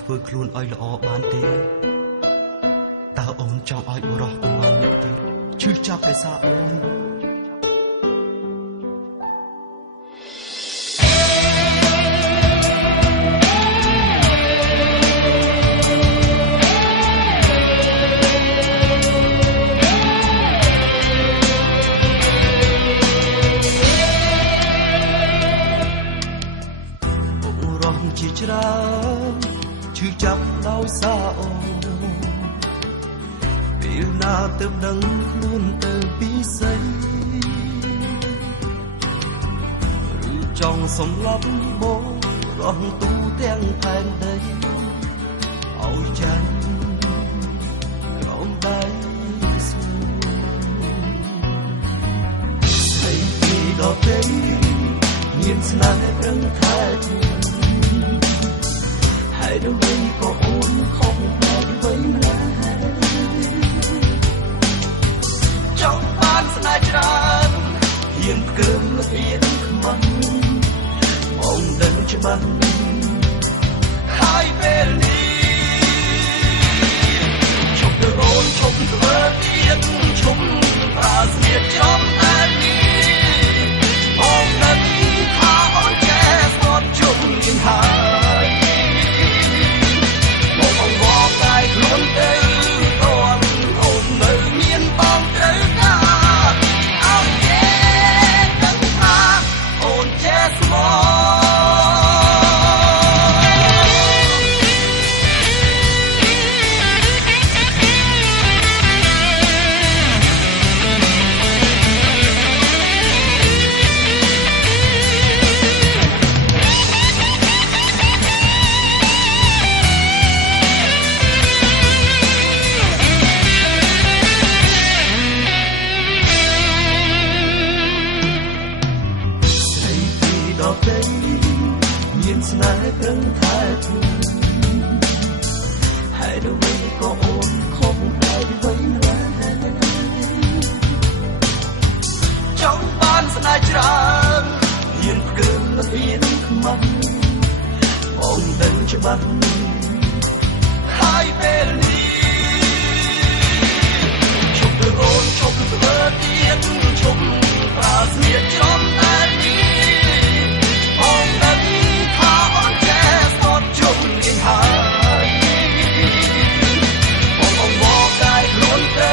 ធ្វើខ្លួនឲ្យល្អបានទេតើអូនចង់ឲ្យបុរសកំងនេះទេឈឺចាប់ដោយសារអូនជាច្រើនឈឺចាប់ដោយសារអូនពេលណាទៅដឹងខ្លួនទៅពីស្អីឬចង់សំឡាប់បងរស់ទូទាំងផែនដីឲ្យចាញ់ក្រោមដៃស្រួលស្អីពីដល់ពេលមានស្នេហ៍ប្រឹងខែហើយដើម្បីក៏អូនខំតែវិញណាចង់បានស្នេហ៍ច្រើនហ៊ានកើមលៀនខ្មាំងមកដឹងច្បាស់ហើយពេលនេះឈប់ទៅអូនឈប់ធ្វើទៀតឈប់ប្រាស្នៀតចំតែនេះមកដឹងថាអូនចេះស្គាល់ជុំមានហើយខ្លួនទៅតន់អូននៅមានបងត្រូវការអោចេដឹងថាអូនចេះស្មោមានស្នេហ៍ប្រឹងខែខ្លួនហើយដើម្បីក៏អូនខំតែវិញណាចង់បានស្នេហ៍ច្រើនហ៊ានកើមលៀនខ្មាំងបងដឹងច្បាស់ហើយពេលនេះឈប់ទៅអូនឈប់ធ្វើទៀតឈប់ប្រាស្នៀតចំតែនេះបងដឹងថាអូនចេះស្គាល់ជុំមានហើយបងមកតែខ្លួនទៅ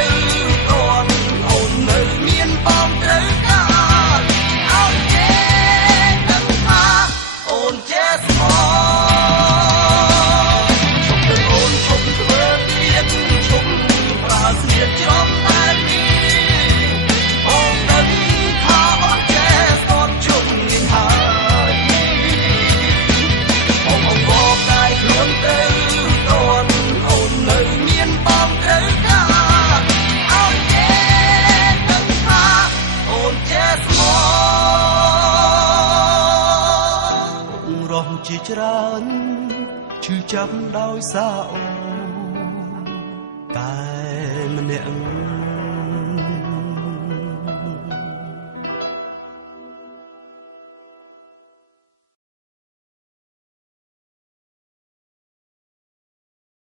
តន់អូននៅមានបងត្រូវការអោចេះដឹងថាអូនចេះស្គាល់ឈប់ទៅអូនឈប់ធ្វើទៀតឈប់ប្រាស្នៀតចំតែនេះបងដឹងថាអូនចេះស្គាល់ជុំមានហើយខ្លួនទៅតន់អូននៅមានបងត្រូវការអោចេះដឹងថាអូនចេះស្មោរស់ជាច្រើនឈឺចាប់ដោយសារអូនតែម្នាក់